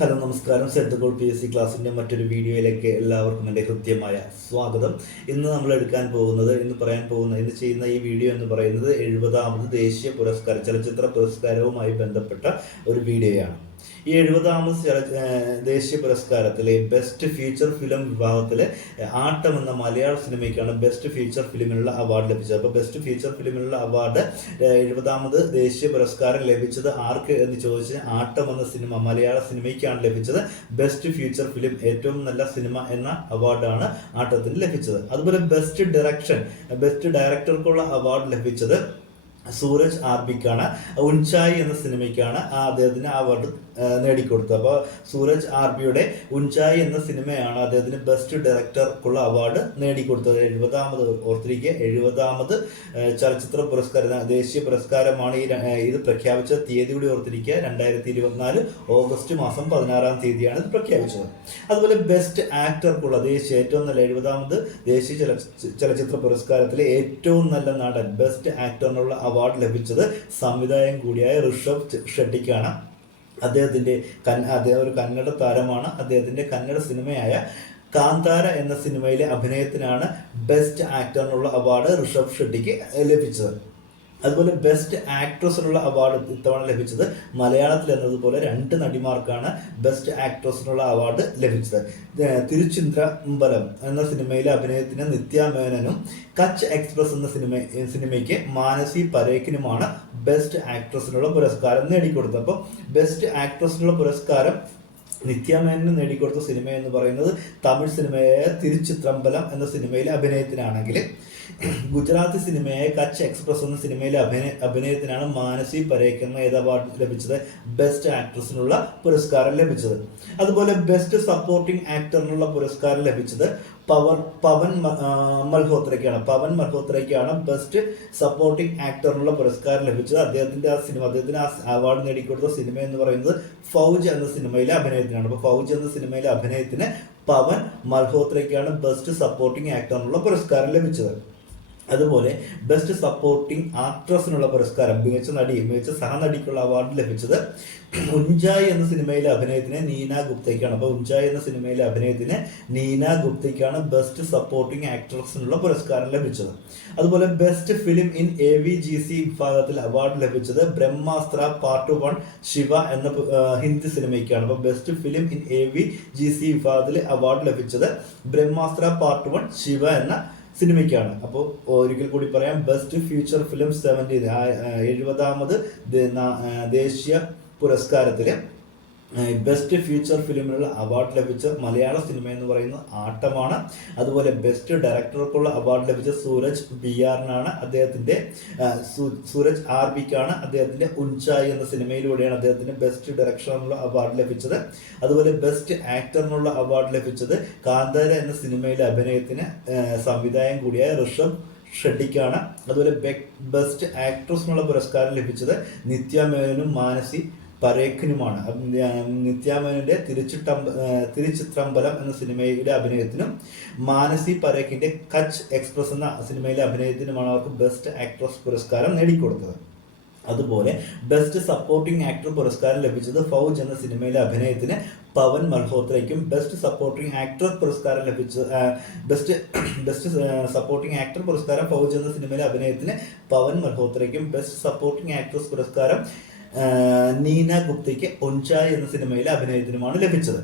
Hello നമസ്കാരം. Set goal PSC ക്ലാസ്സിൻ്റെ മറ്റൊരു വീഡിയോയിലേക്ക് എല്ലാവർക്കും എൻ്റെ കൃത്യമായ സ്വാഗതം. ഇന്ന് നമ്മൾ ഇന്ന് ചെയ്യുന്ന ഈ വീഡിയോ എന്ന് പറയുന്നത് 70ാമത് ദേശീയ പുരസ്കാരം, ചലച്ചിത്ര പുരസ്കാരവുമായി ബന്ധപ്പെട്ട ഒരു വീഡിയോയാണ്. ഈ 70ാമത് ദേശീയ പുരസ്കാരത്തിലെ ബെസ്റ്റ് ഫീച്ചർ ഫിലിം വിഭാഗത്തിലെ ആട്ടം എന്ന മലയാള സിനിമയ്ക്കാണ് ബെസ്റ്റ് ഫീച്ചർ ഫിലിമിനുള്ള അവാർഡ് ലഭിച്ചത്. അപ്പോൾ ബെസ്റ്റ് ഫീച്ചർ ഫിലിമിനുള്ള അവാർഡ് 70ാമത് ദേശീയ പുരസ്കാരം ലഭിച്ചത് ആർക്ക് എന്ന് ചോദിച്ചാൽ ആട്ടം എന്ന സിനിമ, മലയാള സിനിമയ്ക്കാണ് ലഭിച്ചത്. ബെസ്റ്റ് ഫീച്ചർ ഫിലിം, ഏറ്റവും നല്ല സിനിമ എന്ന അവാർഡാണ് ആട്ടത്തിന് ലഭിച്ചത്. അതുപോലെ ബെസ്റ്റ് ഡയറക്ടർക്കുള്ള അവാർഡ് ലഭിച്ചത് സൂരജ് ആർബിക്കാണ്. ഉൻചായി എന്ന സിനിമയ്ക്കാണ് അദ്ദേഹത്തിന് അവാർഡ് നേടിക്കൊടുത്തത്. അപ്പോൾ സൂരജ് ആർബിയുടെ ഉൻചായി എന്ന സിനിമയാണ് അദ്ദേഹത്തിന് ബെസ്റ്റ് ഡയറക്ടർക്കുള്ള അവാർഡ് നേടിക്കൊടുത്തത്. 70ാമത് ചലച്ചിത്ര പുരസ്കാരം, ദേശീയ പുരസ്കാരമാണ്. ഇത് പ്രഖ്യാപിച്ച തീയതി കൂടി ഓർത്തിരിക്കുക, 2024 ഓഗസ്റ്റ് മാസം 16-ാം തീയതിയാണ് ഇത് പ്രഖ്യാപിച്ചത്. അതുപോലെ ബെസ്റ്റ് ആക്ടർക്കുള്ള ഏറ്റവും നല്ല 70ാമത് ദേശീയ ചലച്ചിത്ര പുരസ്കാരത്തിലെ ഏറ്റവും നല്ല നടൻ, ബെസ്റ്റ് ആക്ടറിനുള്ള അവാർഡ് ലഭിച്ചത് സംവിധായകൻ കൂടിയായ ഋഷഭ് ഷെട്ടിക്കാണ്. അദ്ദേഹം ഒരു കന്നഡ താരമാണ്. അദ്ദേഹത്തിന്റെ കന്നഡ സിനിമയായ കാന്താര എന്ന സിനിമയിലെ അഭിനയത്തിനാണ് ബെസ്റ്റ് ആക്ടറിനുള്ള അവാർഡ് ഋഷഭ് ഷെട്ടിക്ക് ലഭിച്ചത്. അതുപോലെ ബെസ്റ്റ് ആക്ട്രസിനുള്ള അവാർഡ് ഇത്തവണ ലഭിച്ചത് മലയാളത്തിൽ എന്നതുപോലെ 2 നടിമാർക്കാണ് ബെസ്റ്റ് ആക്ട്രസിനുള്ള അവാർഡ് ലഭിച്ചത്. തിരുച്ചിത്രമ്പലം എന്ന സിനിമയിലെ അഭിനയത്തിന് നിത്യ മേനനും കച്ച് എക്സ്പ്രസ് എന്ന സിനിമയ്ക്ക് മാനസി പരേഖിനുമാണ് ബെസ്റ്റ് ആക്ട്രസിനുള്ള പുരസ്കാരം നേടിക്കൊടുത്തത്. അപ്പോൾ ബെസ്റ്റ് ആക്ട്രസിനുള്ള പുരസ്കാരം നിത്യ മേനന് നേടിക്കൊടുത്ത സിനിമ എന്ന് പറയുന്നത് തമിഴ് സിനിമയായ തിരുച്ചിത്രമ്പലം എന്ന സിനിമയിലെ അഭിനയത്തിനാണെങ്കിൽ, ഗുജറാത്തി സിനിമയായ കച്ച് എക്സ്പ്രസ് എന്ന സിനിമയിലെ അഭിനയത്തിനാണ് മാനസി പരേഖ് എന്ന അവാർഡ് ലഭിച്ചത്, ബെസ്റ്റ് ആക്ട്രസിനുള്ള പുരസ്കാരം ലഭിച്ചത്. അതുപോലെ ബെസ്റ്റ് സപ്പോർട്ടിംഗ് ആക്ടറിനുള്ള പുരസ്കാരം ലഭിച്ചത് പവൻ മൽഹോത്രയ്ക്കാണ് ബെസ്റ്റ് സപ്പോർട്ടിംഗ് ആക്ടറിനുള്ള പുരസ്കാരം ലഭിച്ചത്. അദ്ദേഹത്തിന് ആ അവാർഡ് നേടിക്കൊടുത്ത സിനിമ എന്ന് പറയുന്നത് ഫൗജ് എന്ന സിനിമയിലെ അഭിനയത്തിനാണ്. അപ്പോൾ ഫൗജ് എന്ന സിനിമയിലെ അഭിനയത്തിന് പവൻ മൽഹോത്രയ്ക്കാണ് ബെസ്റ്റ് സപ്പോർട്ടിംഗ് ആക്ടറിനുള്ള പുരസ്കാരം ലഭിച്ചത്. അതുപോലെ ബെസ്റ്റ് സപ്പോർട്ടിംഗ് ആക്ട്രസിനുള്ള പുരസ്കാരം, മികച്ച സഹനടിക്കുള്ള അവാർഡ് ലഭിച്ചത് ഉൻചായി എന്ന സിനിമയിലെ അഭിനയത്തിന് നീന ഗുപ്തയ്ക്കാണ്. അപ്പോൾ ഉൻചായി എന്ന സിനിമയിലെ അഭിനയത്തിന് നീന ഗുപ്തയ്ക്കാണ് ബെസ്റ്റ് സപ്പോർട്ടിംഗ് ആക്ട്രസിനുള്ള പുരസ്കാരം ലഭിച്ചത്. അതുപോലെ ബെസ്റ്റ് ഫിലിം ഇൻ AVGC വിഭാഗത്തിൽ അവാർഡ് ലഭിച്ചത് ബ്രഹ്മാസ്ത്ര പാർട്ട് 1 ശിവ എന്ന ഹിന്ദി സിനിമയ്ക്കാണ്. അപ്പോൾ ബെസ്റ്റ് ഫിലിം ഇൻ AVGC വിഭാഗത്തിൽ അവാർഡ് ലഭിച്ചത് ബ്രഹ്മാസ്ത്ര പാർട്ട് 1 ശിവ എന്ന സിനിമയ്ക്കാണ്. അപ്പോൾ ഒരിക്കൽ കൂടി പറയാം, ബെസ്റ്റ് ഫ്യൂച്ചർ ഫിലിം 70ാമത് ദേശീയ പുരസ്കാരത്തില് ബെസ്റ്റ് ഫ്യൂച്ചർ ഫിലിമിനുള്ള അവാർഡ് ലഭിച്ച മലയാള സിനിമ എന്ന് പറയുന്നത് ആട്ടമാണ്. അതുപോലെ ബെസ്റ്റ് ഡയറക്ടർക്കുള്ള അവാർഡ് ലഭിച്ച സൂരജ് ആർബിക്കാണ്. അദ്ദേഹത്തിന്റെ ഉൻചായി എന്ന സിനിമയിലൂടെയാണ് അദ്ദേഹത്തിന് ബെസ്റ്റ് ഡയറക്ഷനുള്ള അവാർഡ് ലഭിച്ചത്. അതുപോലെ ബെസ്റ്റ് ആക്ടറിനുള്ള അവാർഡ് ലഭിച്ചത് കാന്താര എന്ന സിനിമയിലെ അഭിനയത്തിന് സംവിധായകൻ കൂടിയായ ഋഷഭ് ഷെട്ടിക്കാണ്. അതുപോലെ ബെസ്റ്റ് ആക്ട്രസിനുള്ള പുരസ്കാരം ലഭിച്ചത് നിത്യ മേനനും മാനസി പരേഖിനുമാണ്. നിത്യാമേനന്റെ തിരുച്ചിത്രമ്പലം എന്ന സിനിമയിലെ അഭിനയത്തിനും മാനസി പരേഖിന്റെ കച്ച് എക്സ്പ്രസ് എന്ന സിനിമയിലെ അഭിനയത്തിനുമാണ് അവർക്ക് ബെസ്റ്റ് ആക്ട്രസ് പുരസ്കാരം നേടിക്കൊടുത്തത്. അതുപോലെ ബെസ്റ്റ് സപ്പോർട്ടിംഗ് ആക്ടർ പുരസ്കാരം ലഭിച്ചത് ഫൗജ് എന്ന സിനിമയിലെ അഭിനയത്തിന് പവൻ മൽഹോത്രയ്ക്കും, ബെസ്റ്റ് സപ്പോർട്ടിംഗ് ആക്ടർ പുരസ്കാരം ബെസ്റ്റ് സപ്പോർട്ടിംഗ് ആക്ടർ പുരസ്കാരം ഫൗജ് എന്ന സിനിമയിലെ അഭിനയത്തിന് പവൻ മൽഹോത്രയ്ക്കും, ബെസ്റ്റ് സപ്പോർട്ടിംഗ് ആക്ട്രസ് പുരസ്കാരം നീന ഗുപ്തയ്ക്ക് ഉൻചായി എന്ന സിനിമയിലെ അഭിനയത്തിനുമാണ് ലഭിച്ചത്.